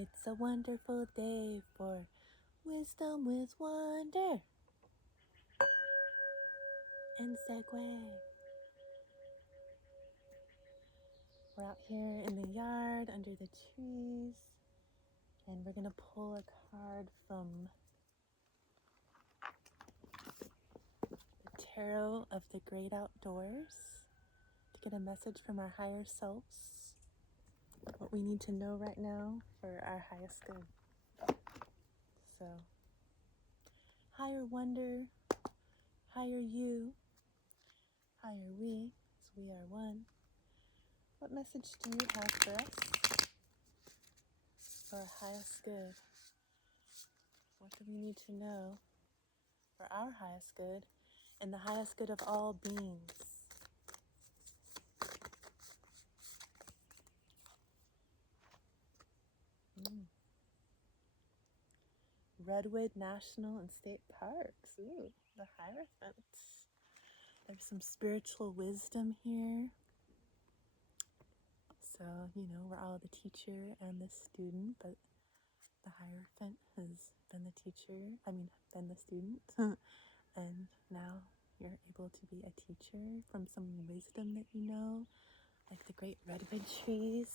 It's a wonderful day for wisdom with wonder and segue. We're out here in the yard under the trees, and we're gonna pull a card from the Tarot of the Great Outdoors to get a message from our higher selves, what we need to know right now for our highest good. So, higher wonder, higher you, higher we, as we are one. What message do you have for us for our highest good? What do we need to know for our highest good and the highest good of all beings? Redwood National and State Parks. Ooh, the Hierophant. There's some spiritual wisdom here. So, we're all the teacher and the student, but the Hierophant has been the teacher, been the student. And now you're able to be a teacher from some wisdom that you know, like the great redwood trees.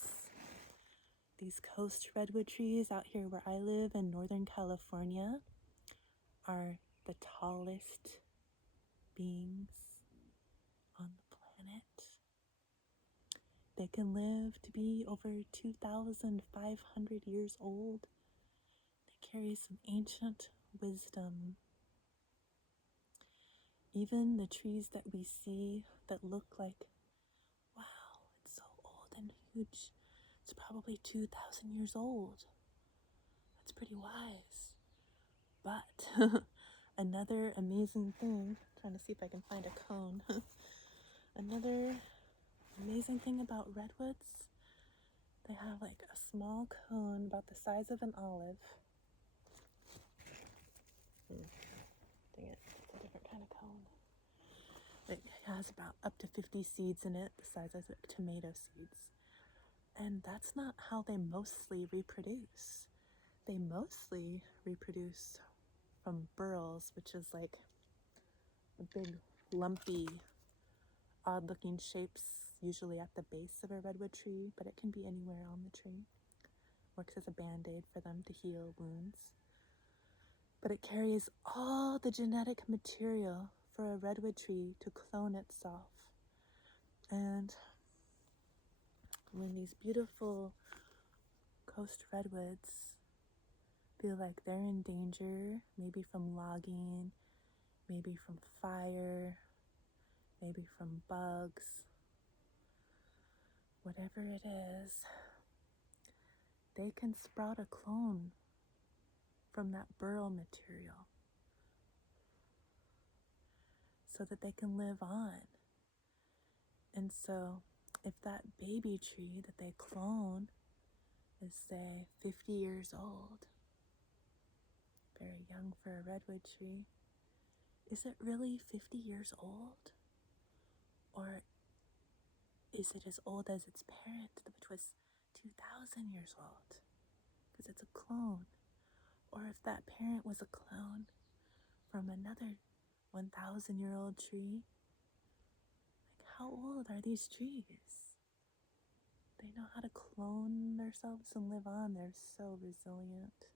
These coast redwood trees out here where I live in Northern California are the tallest beings on the planet. They can live to be over 2,500 years old. They carry some ancient wisdom. Even the trees that we see that look like, wow, it's so old and huge, it's probably 2,000 years old. That's pretty wise. But another amazing thing, trying to see if I can find a cone. Another amazing thing about redwoods, they have like a small cone about the size of an olive. Dang it, it's a different kind of cone. It has about up to 50 seeds in it, the size of tomato seeds. And that's not how they mostly reproduce. They mostly reproduce from burls, which is like a big, lumpy, odd-looking shapes, usually at the base of a redwood tree, but it can be anywhere on the tree. Works as a band-aid for them to heal wounds. But it carries all the genetic material for a redwood tree to clone itself. And when these beautiful coast redwoods feel like they're in danger, maybe from logging, maybe from fire, maybe from bugs, whatever it is, they can sprout a clone from that burl material so that they can live on. And so if that baby tree that they clone is, say, 50 years old, very young for a redwood tree, is it really 50 years old? Or is it as old as its parent, which was 2,000 years old? Because it's a clone. Or if that parent was a clone from another 1,000-year-old tree, like how old are these trees? They know how to clone themselves and live on. They're so resilient.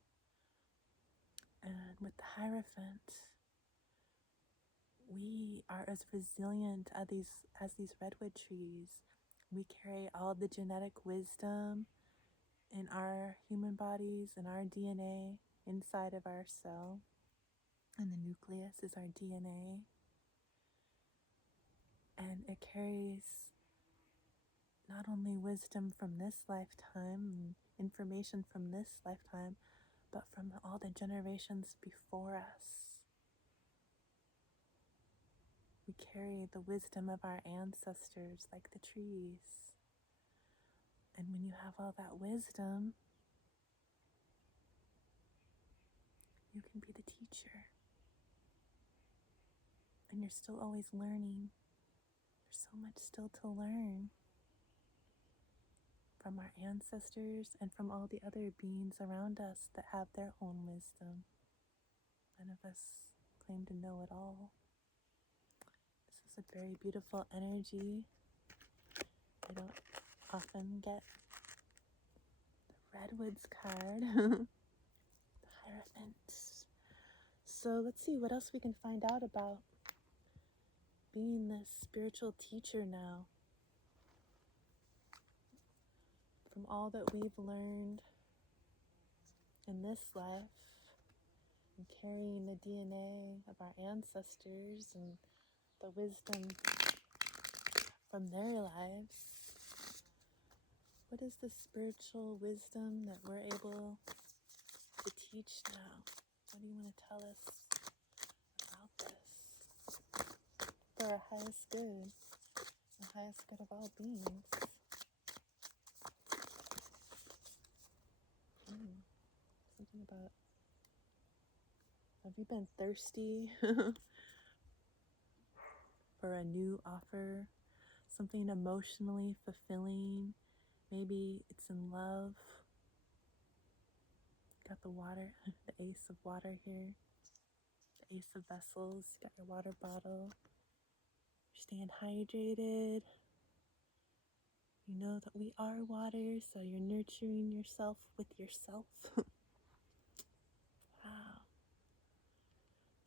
And with the Hierophant, we are as resilient as these redwood trees. We carry all the genetic wisdom in our human bodies, in our DNA, inside of our cell. And the nucleus is our DNA. And it carries not only wisdom from this lifetime, information from this lifetime, but from all the generations before us. We carry the wisdom of our ancestors like the trees. And when you have all that wisdom, you can be the teacher. And you're still always learning. There's so much still to learn. from our ancestors and from all the other beings around us that have their own wisdom. None of us claim to know it all. This is a very beautiful energy. I don't often get the redwoods card, the Hierophant. So let's see what else we can find out about being this spiritual teacher now. From all that we've learned in this life, and carrying the DNA of our ancestors and the wisdom from their lives, what is the spiritual wisdom that we're able to teach now? What do you want to tell us about this? For our highest good, the highest good of all beings. Something about, have you been thirsty for a new offer? Something emotionally fulfilling? Maybe it's in love. Got the water, the ace of water here. The ace of vessels. Got your water bottle. You're staying hydrated. You know that we are water, so you're nurturing yourself with yourself. Wow.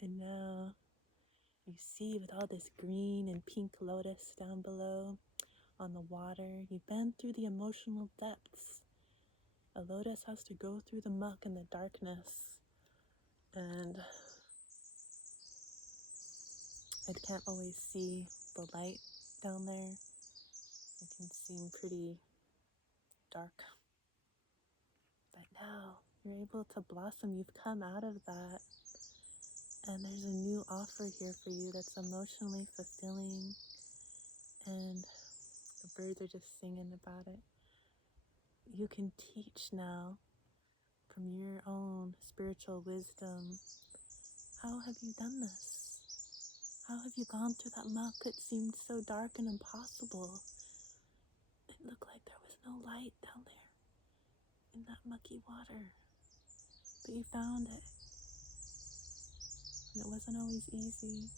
And now you see with all this green and pink lotus down below on the water, you've been through the emotional depths. A lotus has to go through the muck and the darkness, and it can't always see the light down there. It can seem pretty dark. But now you're able to blossom. You've come out of that. And there's a new offer here for you that's emotionally fulfilling. And the birds are just singing about it. You can teach now from your own spiritual wisdom. How have you done this? How have you gone through that muck that seemed so dark and impossible? It looked like there was no light down there in that mucky water. But you found it. And it wasn't always easy.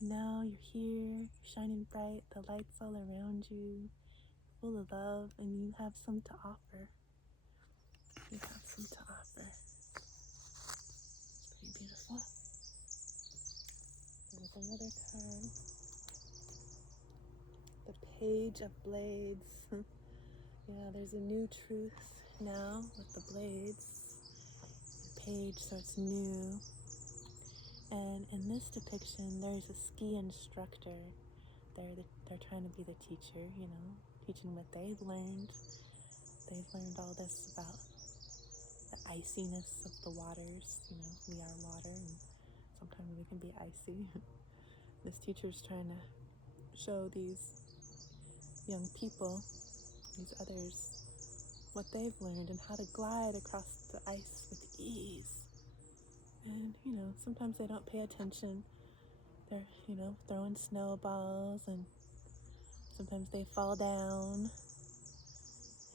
And now you're here, shining bright, the light's all around you, full of love, and you have some to offer. You have some to offer. It's pretty beautiful. There's another card. The Page of Blades. Yeah, there's a new truth now with the blades. The page starts new. And in this depiction, there's a ski instructor. They're trying to be the teacher, you know, teaching what they've learned. They've learned all this about the iciness of the waters. You know, we are water, and sometimes we can be icy. This teacher's trying to show these young people, these others, what they've learned and how to glide across the ice with ease. And, you know, sometimes they don't pay attention. They're, you know, throwing snowballs, and sometimes they fall down.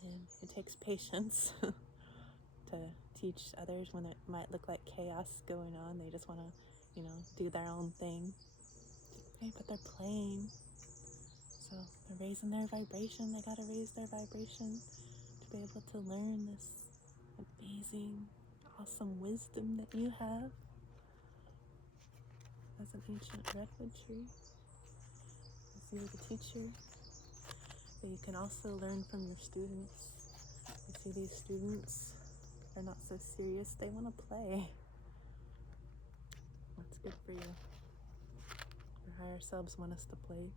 And it takes patience to teach others when it might look like chaos going on. They just want to, you know, do their own thing. Okay, but they're playing. So they're raising their vibration. They got to raise their vibration to be able to learn this amazing, awesome wisdom that you have as an ancient redwood tree. As you're the teacher, but you can also learn from your students. You see these students, they're not so serious. They want to play. That's good for you. Our higher selves want us to play.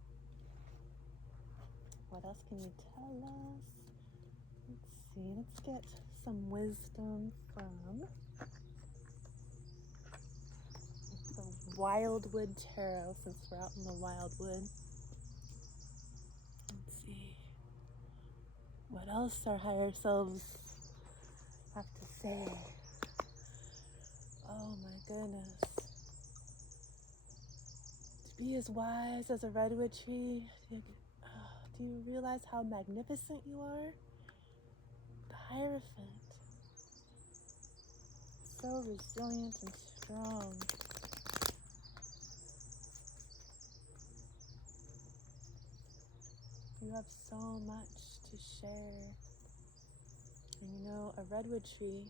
What else can you tell us? Let's see. Let's get some wisdom from the Wildwood Tarot, since we're out in the wildwood. Let's see. What else our higher selves have to say? Oh my goodness. To be as wise as a redwood tree, do you realize how magnificent you are? Hierophant. So resilient and strong. You have so much to share. And you know, a redwood tree,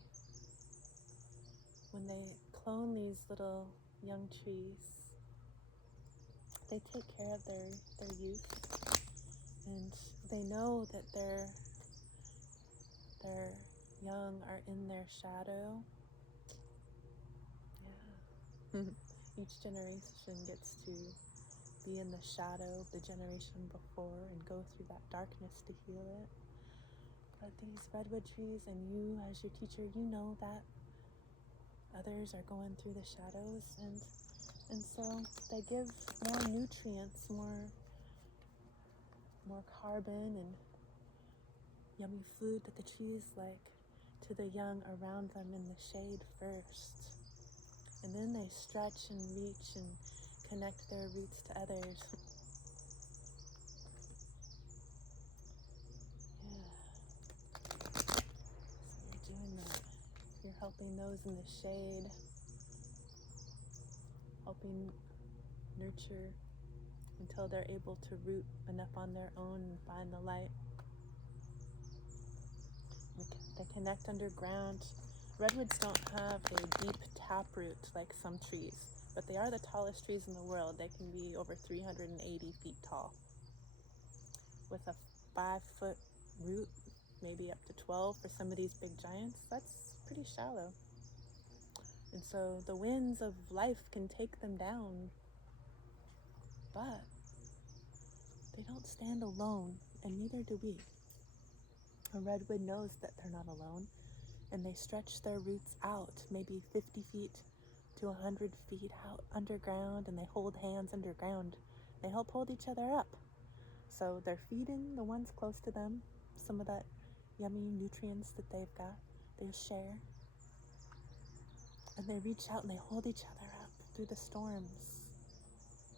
when they clone these little young trees, they take care of their youth, and they know that their young are in their shadow. Yeah. Each generation gets to be in the shadow of the generation before and go through that darkness to heal it. But these redwood trees, and you as your teacher, you know that others are going through the shadows, and so they give more nutrients, more carbon and yummy food that the trees like to the young around them in the shade first. And then they stretch and reach and connect their roots to others. Yeah. So you're doing that. You're helping those in the shade, helping nurture until they're able to root enough on their own and find the light. They connect underground. Redwoods don't have a deep taproot like some trees, but they are the tallest trees in the world. They can be over 380 feet tall. With a 5-foot root, maybe up to 12 for some of these big giants, that's pretty shallow. And so the winds of life can take them down, but they don't stand alone, and neither do we. A redwood knows that they're not alone, and they stretch their roots out, maybe 50 feet to 100 feet out underground, and they hold hands underground. They help hold each other up. So they're feeding the ones close to them some of that yummy nutrients that they've got. They share. And they reach out and they hold each other up through the storms.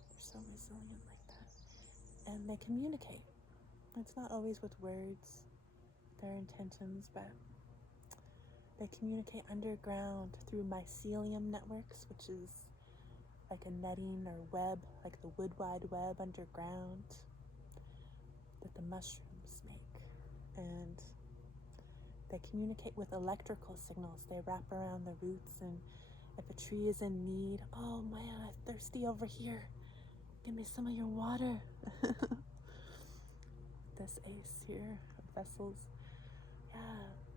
They're so resilient like that. And they communicate. It's not always with words, their intentions, but they communicate underground through mycelium networks, which is like a netting or web, like the wood wide web underground that the mushrooms make. And they communicate with electrical signals. They wrap around the roots, and if a tree is in need, oh man, I'm thirsty over here. Give me some of your water. This ace here of vessels, yeah,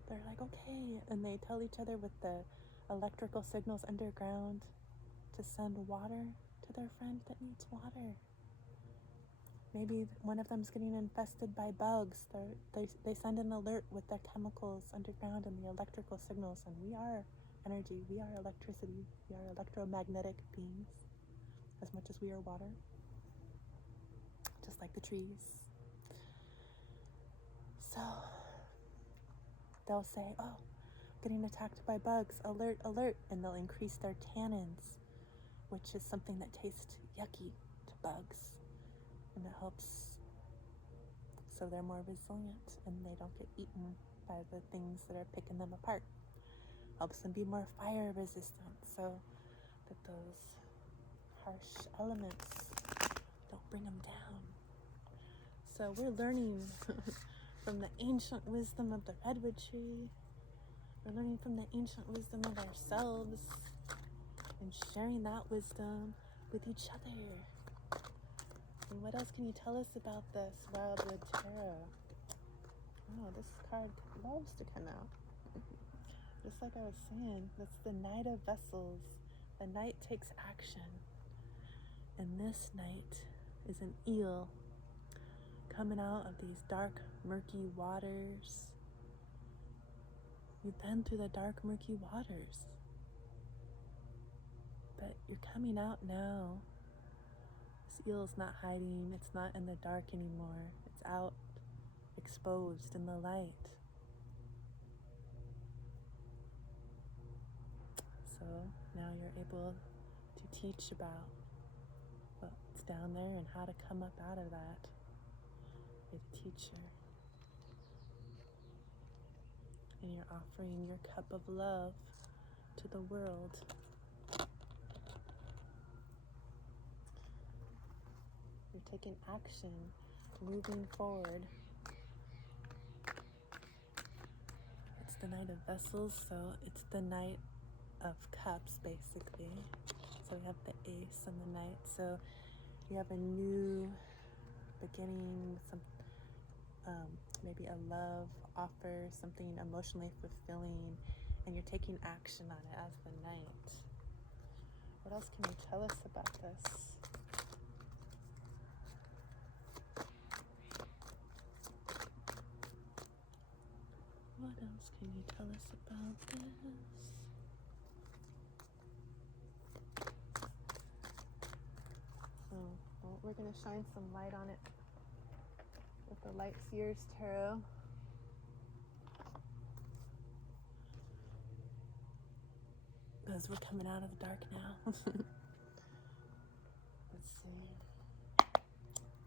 they're like, okay. And they tell each other with the electrical signals underground to send water to their friend that needs water. Maybe one of them's getting infested by bugs. They send an alert with the chemicals underground and the electrical signals. And we are energy. We are electricity. We are electromagnetic beings as much as we are water. Just like the trees. So they'll say, oh, getting attacked by bugs. Alert, alert. And they'll increase their tannins, which is something that tastes yucky to bugs. And it helps so they're more resilient and they don't get eaten by the things that are picking them apart. Helps them be more fire resistant so that those harsh elements don't bring them down. So we're learning from the ancient wisdom of the redwood tree. We're learning from the ancient wisdom of ourselves and sharing that wisdom with each other. And what else can you tell us about this Wildwood Tarot? Oh, this card loves to come out. Just like I was saying, that's the Knight of Vessels. The knight takes action. And this knight is an eel coming out of these dark, murky waters. You've been through the dark, murky waters. But you're coming out now. This eel's not hiding. It's not in the dark anymore. It's out, exposed in the light. So now you're able to teach about what's down there and how to come up out of that. You're the teacher. and you're offering your cup of love to the world. You're taking action, moving forward. It's the Knight of Vessels, so it's the Knight of Cups, basically. So we have the Ace and the Knight. So you have a new beginning, some maybe a love offer, something emotionally fulfilling, and you're taking action on it as the Knight. What else can you tell us about this? What else can you tell us about this? Oh, well, we're going to shine some light on it with the Light Seers Tarot. Because we're coming out of the dark now. Let's see.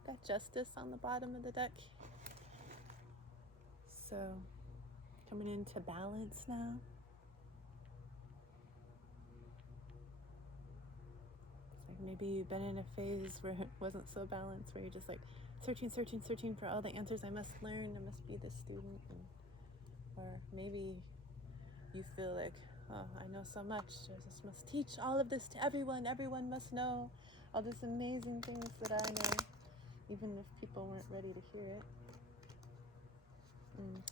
Got Justice on the bottom of the deck. So, coming into balance now. It's like maybe you've been in a phase where it wasn't so balanced, where you're just like searching for all the answers. I must learn, I must be this student. Or maybe you feel like, oh, I know so much. I just must teach all of this to everyone. Everyone must know all these amazing things that I know, even if people weren't ready to hear it.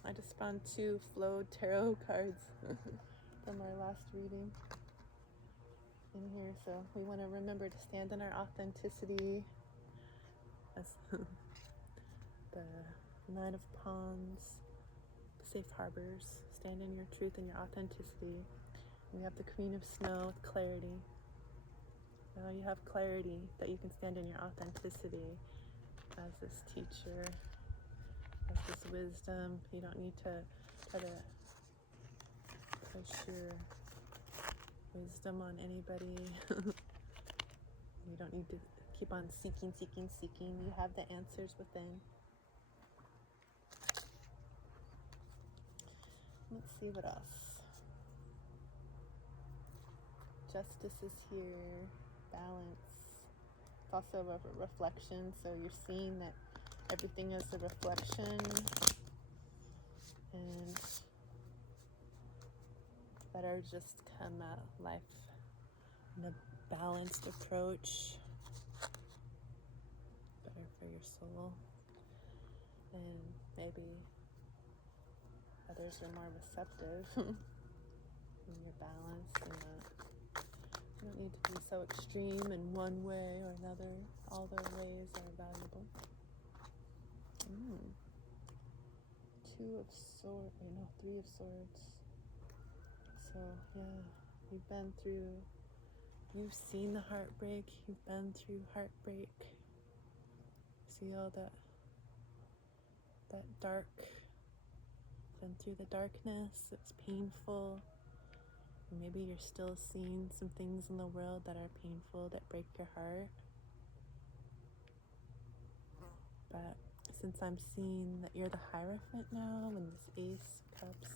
I just found 2 flowed tarot cards from our last reading in here. So we want to remember to stand in our authenticity as the Nine of Wands, safe harbors. Stand in your truth and your authenticity. We have the Queen of Snow with clarity. Now you have clarity that you can stand in your authenticity as this teacher, as this wisdom. You don't need to try to push your wisdom on anybody. You don't need to keep on seeking. You have the answers within. Let's see what else. Justice is here. Balance. It's also a reflection, so you're seeing that everything is a reflection, and better just come at life in a balanced approach. Better for your soul. And maybe others are more receptive when you're balanced and you don't need to be so extreme in one way or another. All the ways are valuable. 3 of Swords. So yeah, you've seen the heartbreak, you've been through heartbreak. See all that dark, been through the darkness, it's painful. Maybe you're still seeing some things in the world that are painful, that break your heart. But since I'm seeing that you're the Hierophant now, and this Ace of Cups,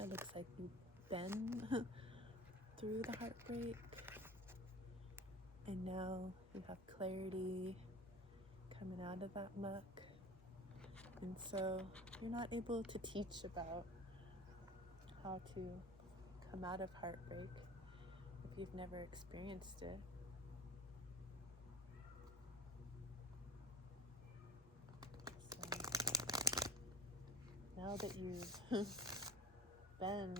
it looks like you've been through the heartbreak. And now you have clarity coming out of that muck. And so you're not able to teach about how to come out of heartbreak if you've never experienced it. So now that you've been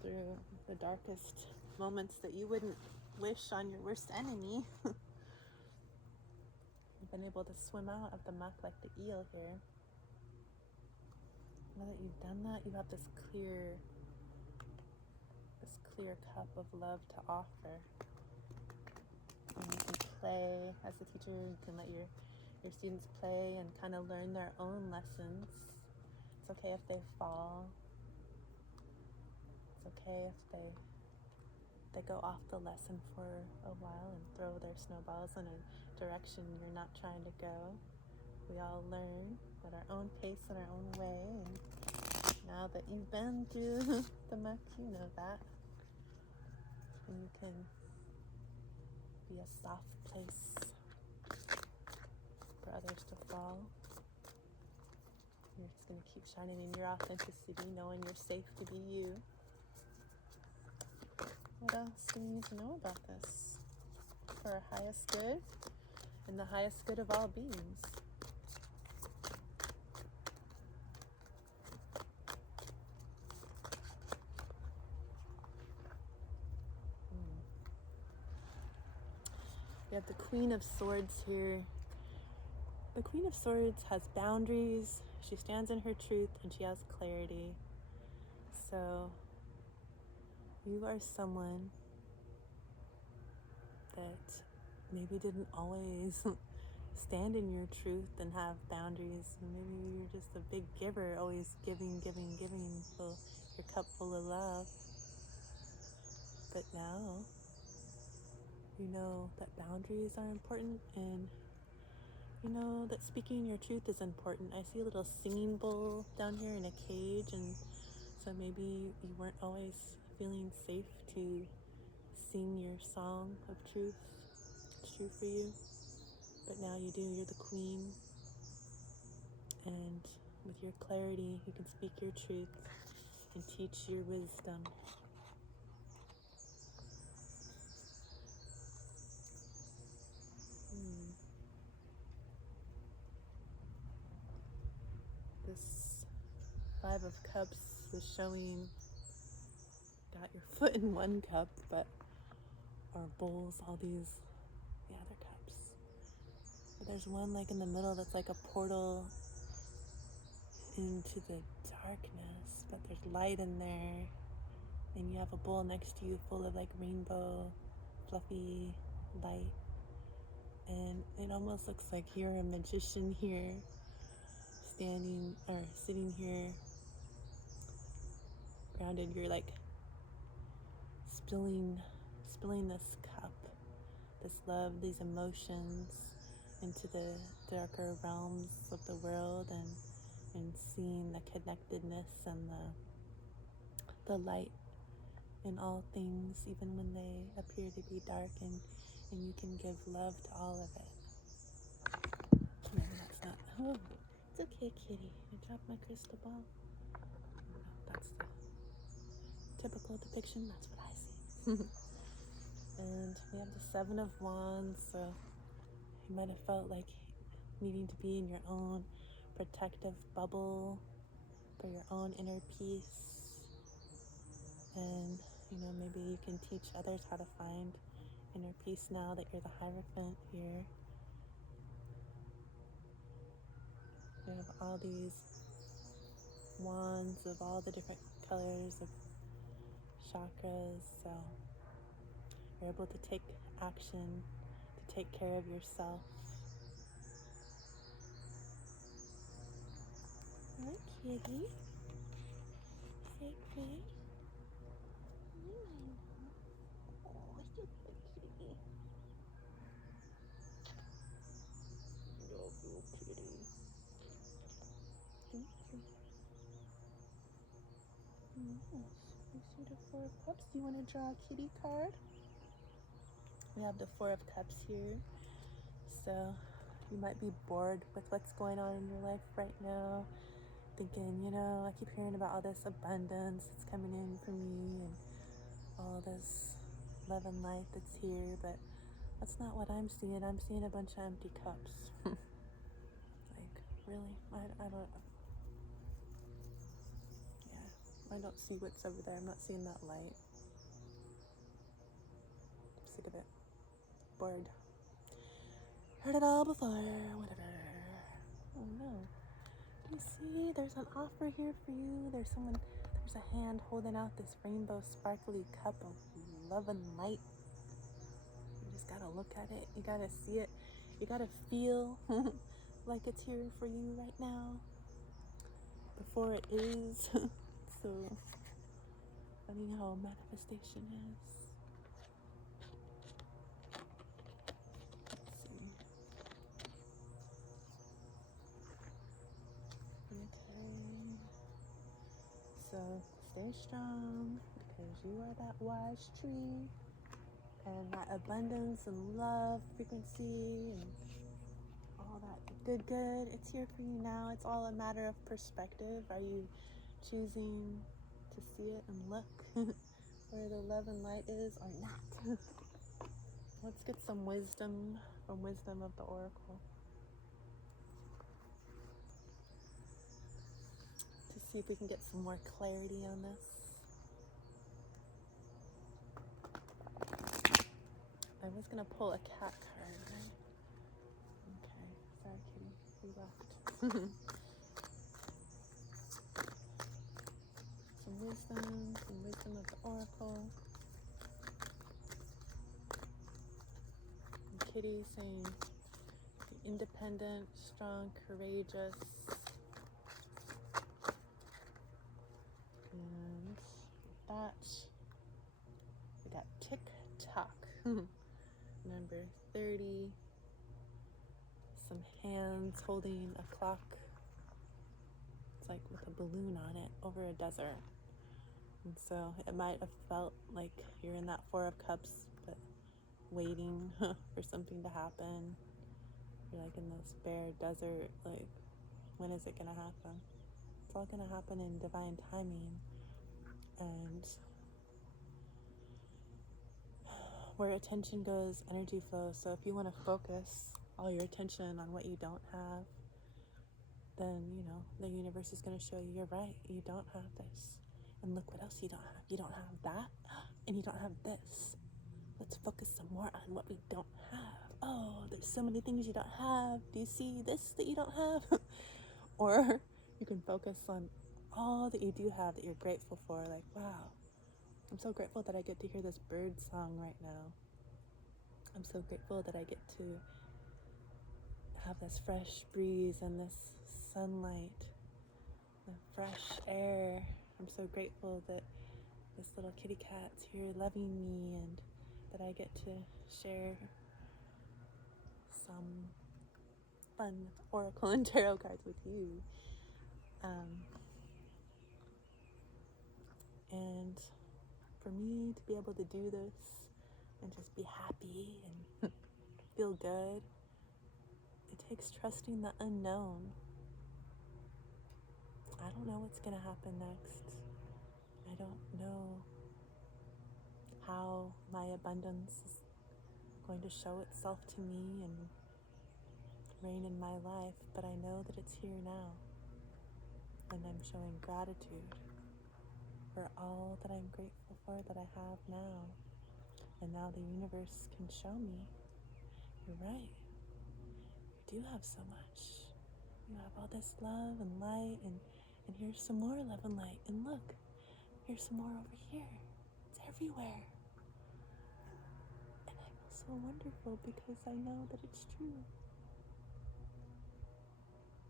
through the darkest moments that you wouldn't wish on your worst enemy, you've been able to swim out of the muck like the eel here. Now that you've done that, you have this clear cup of love to offer. And you can play as a teacher. You can let your students play and kind of learn their own lessons. It's okay if they fall. It's okay if they go off the lesson for a while and throw their snowballs in a direction you're not trying to go. We all learn at our own pace and our own way, and now that you've been through the muck, you know that. And you can be a soft place for others to fall. You're just going to keep shining in your authenticity, knowing you're safe to be you. What else do you need to know about this? For our highest good and the highest good of all beings. We have the Queen of Swords here. The Queen of Swords has boundaries, she stands in her truth, and she has clarity. So, you are someone that maybe didn't always stand in your truth and have boundaries. Maybe you're just a big giver, always giving, fill your cup full of love. But now, you know that boundaries are important, and you know that speaking your truth is important. I see a little singing bowl down here in a cage, and so maybe you weren't always feeling safe to sing your song of truth. It's true for you, but now you do. You're the queen, and with your clarity, you can speak your truth and teach your wisdom. This Five of Cups is showing, got your foot in one cup, but our bowls, all these, yeah, they're cups. But there's one like in the middle that's like a portal into the darkness, but there's light in there. And you have a bowl next to you full of like rainbow, fluffy light. And it almost looks like you're a magician here, standing or sitting here grounded. You're like spilling this cup, this love, these emotions into the darker realms of the world, and seeing the connectedness and the light in all things, even when they appear to be dark, and you can give love to all of it. Maybe that's not, oh, it's okay, kitty. I dropped my crystal ball. That's the typical depiction, that's what I see. And we have the Seven of Wands, so you might have felt like needing to be in your own protective bubble for your own inner peace. And, you know, maybe you can teach others how to find inner peace now that you're the Hierophant here. We have all these wands of all the different colors of chakras, so you're able to take action, to take care of yourself. Hi, kitty. Say pretty. Oh, you're so kitty. You're so pretty. Thank you. Yes. You see the Four of Cups? Do you want to draw a kitty card? We have the Four of Cups here. So you might be bored with what's going on in your life right now, thinking, you know, I keep hearing about all this abundance that's coming in for me and all this love and light that's here, but that's not what I'm seeing. I'm seeing a bunch of empty cups. Like, really? I don't, yeah, I don't see what's over there. I'm not seeing that light. I'm sick of it. Bored. Heard it all before, whatever. Oh no. Do you see? There's an offer here for you. There's a hand holding out this rainbow sparkly cup of love and light. You just gotta look at it. You gotta see it. You gotta feel like it's here for you right now before it is. So, funny how manifestation is. Let's see. Okay. So stay strong, because you are that wise tree, and that abundance and love frequency and all that good, it's here for you now. It's all a matter of perspective. Are you choosing to see it and look where the love and light is, or not? Let's get some wisdom from Wisdom of the Oracle to see if we can get some more clarity on this. I was gonna pull a cat card, right? Okay, sorry kitty, we left. Some wisdom of the Oracle. And kitty saying, be independent, strong, courageous. And with that, we got tick tock. Number 30. Some hands holding a clock. It's like with a balloon on it over a desert. And so it might have felt like you're in that Four of Cups, but waiting for something to happen. You're like in this bare desert, like, when is it gonna happen? It's all gonna happen in divine timing. And where attention goes, energy flows. So if you want to focus all your attention on what you don't have, then, you know, the universe is going to show you, you're right, you don't have this. And look what else you don't have. You don't have that, and you don't have this. Let's focus some more on what we don't have. Oh, there's so many things you don't have. Do you see this that you don't have? Or you can focus on all that you do have that you're grateful for. Like, wow, I'm so grateful that I get to hear this bird song right now. I'm so grateful that I get to have this fresh breeze and this sunlight, the fresh air. I'm so grateful that this little kitty cat's here loving me, and that I get to share some fun oracle and tarot cards with you. And for me to be able to do this and just be happy and feel good, it takes trusting the unknown. I don't know what's gonna happen next. I don't know how my abundance is going to show itself to me and reign in my life, but I know that it's here now. And I'm showing gratitude for all that I'm grateful for that I have now. And now the universe can show me, you're right, you do have so much. You have all this love and light, and here's some more love and light. And look, here's some more over here. It's everywhere. And I feel so wonderful because I know that it's true.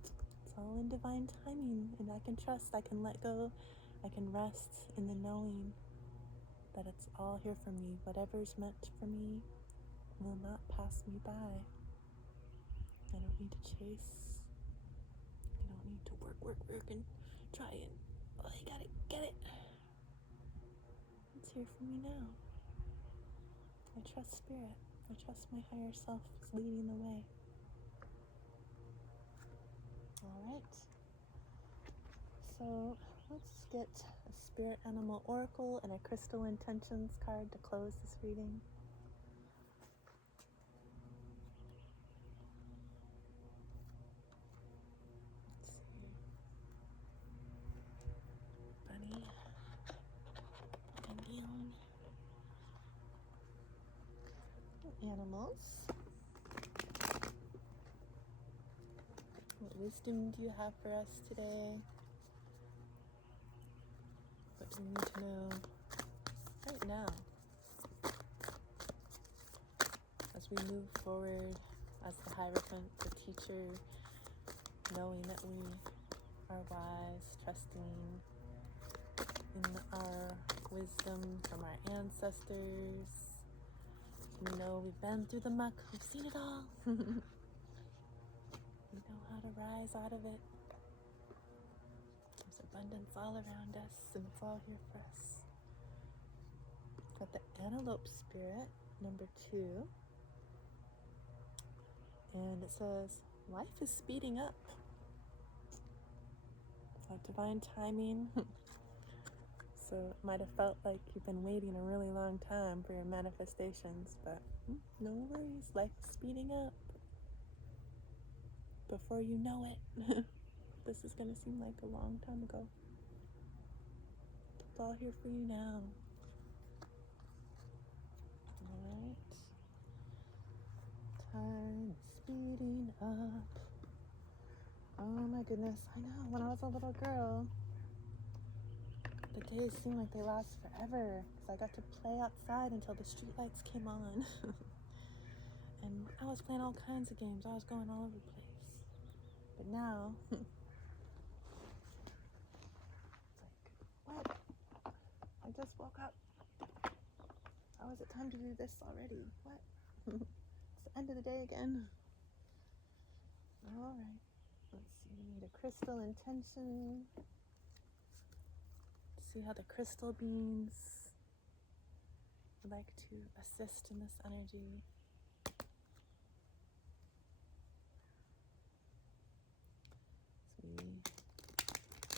It's all in divine timing, and I can trust, I can let go, I can rest in the knowing that it's all here for me. Whatever's meant for me will not pass me by. I don't need to chase. I don't need to work and try and, oh, I gotta get it. It's here for me now. I trust spirit. I trust my higher self is leading the way. All right. So let's get a spirit animal oracle and a crystal intentions card to close this reading. Let's see. Bunny. Penguin. Animals. What wisdom do you have for us today? What do we need to know right now as we move forward as the Hierophant, the teacher, knowing that we are wise, trusting in our wisdom from our ancestors. We know we've been through the muck, we've seen it all. We know how to rise out of it. There's a abundance all around us, and it's all here for us. Got the antelope spirit, number 2. And it says, life is speeding up. So divine timing. So it might have felt like you've been waiting a really long time for your manifestations, but no worries, life is speeding up. Before you know it, this is going to seem like a long time ago. It's all here for you now. Alright. Time is speeding up. Oh my goodness, I know, when I was a little girl, the days seemed like they last forever, because I got to play outside until the streetlights came on. And I was playing all kinds of games. I was going all over the place. But now, it's like, what? I just woke up. How is it time to do this already? What? It's the end of the day again. All right. Let's see. We need a crystal intention. See how the crystal beings would like to assist in this energy.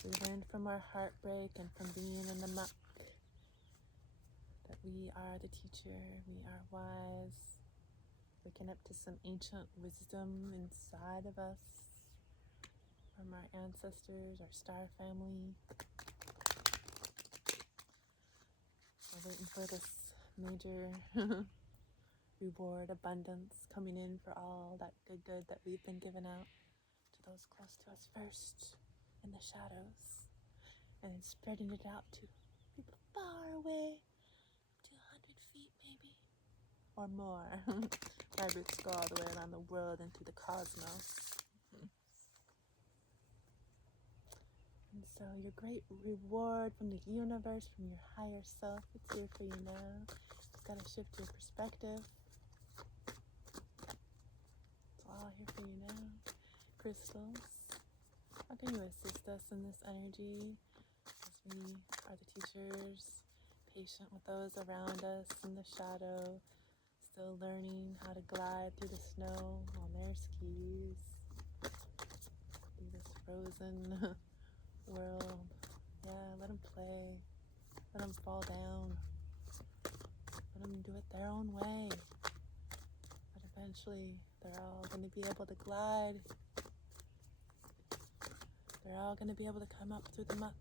We learned from our heartbreak and from being in the muck that we are the teacher, we are wise, waking up to some ancient wisdom inside of us from our ancestors, our star family. We're waiting for this major reward, abundance coming in for all that good that we've been given out to those close to us first in the shadows, and then spreading it out to people far away, 200 feet maybe, or more. My roots go all the way around the world and through the cosmos. And so your great reward from the universe, from your higher self, it's here for you now. Just gotta shift your perspective. It's all here for you now. Crystals, how can you assist us in this energy as we are the teachers, patient with those around us in the shadow, still learning how to glide through the snow on their skis, through this frozen world. Yeah, let them play, let them fall down, let them do it their own way, but eventually they're all going to be able to glide. They're all going to be able to come up through the muck.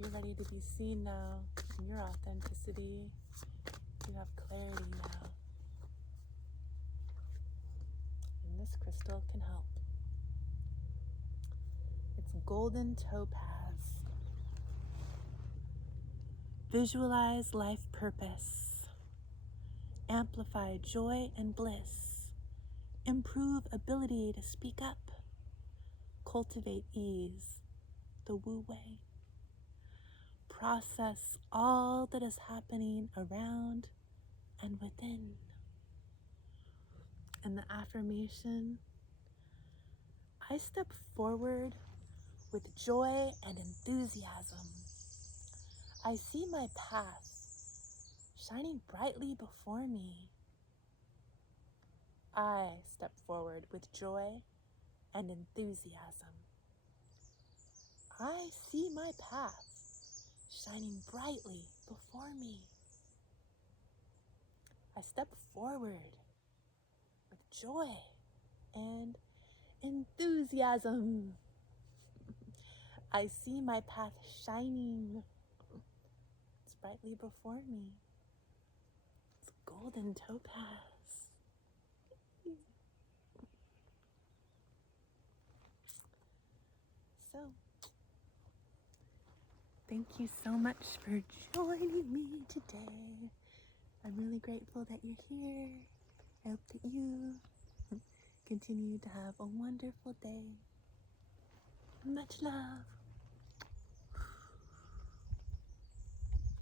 You're ready to be seen now in your authenticity. You have clarity now. And this crystal can help. It's golden topaz. Visualize life purpose. Amplify joy and bliss. Improve ability to speak up. Cultivate ease, the Wu Wei. Process all that is happening around and within. And the affirmation, I step forward with joy and enthusiasm. I see my path shining brightly before me. I step forward with joy and enthusiasm. I see my path shining brightly before me. I step forward with joy and enthusiasm. I see my path shining. It's brightly before me. It's golden topaz. So, thank you so much for joining me today. I'm really grateful that you're here. I hope that you continue to have a wonderful day. Much love.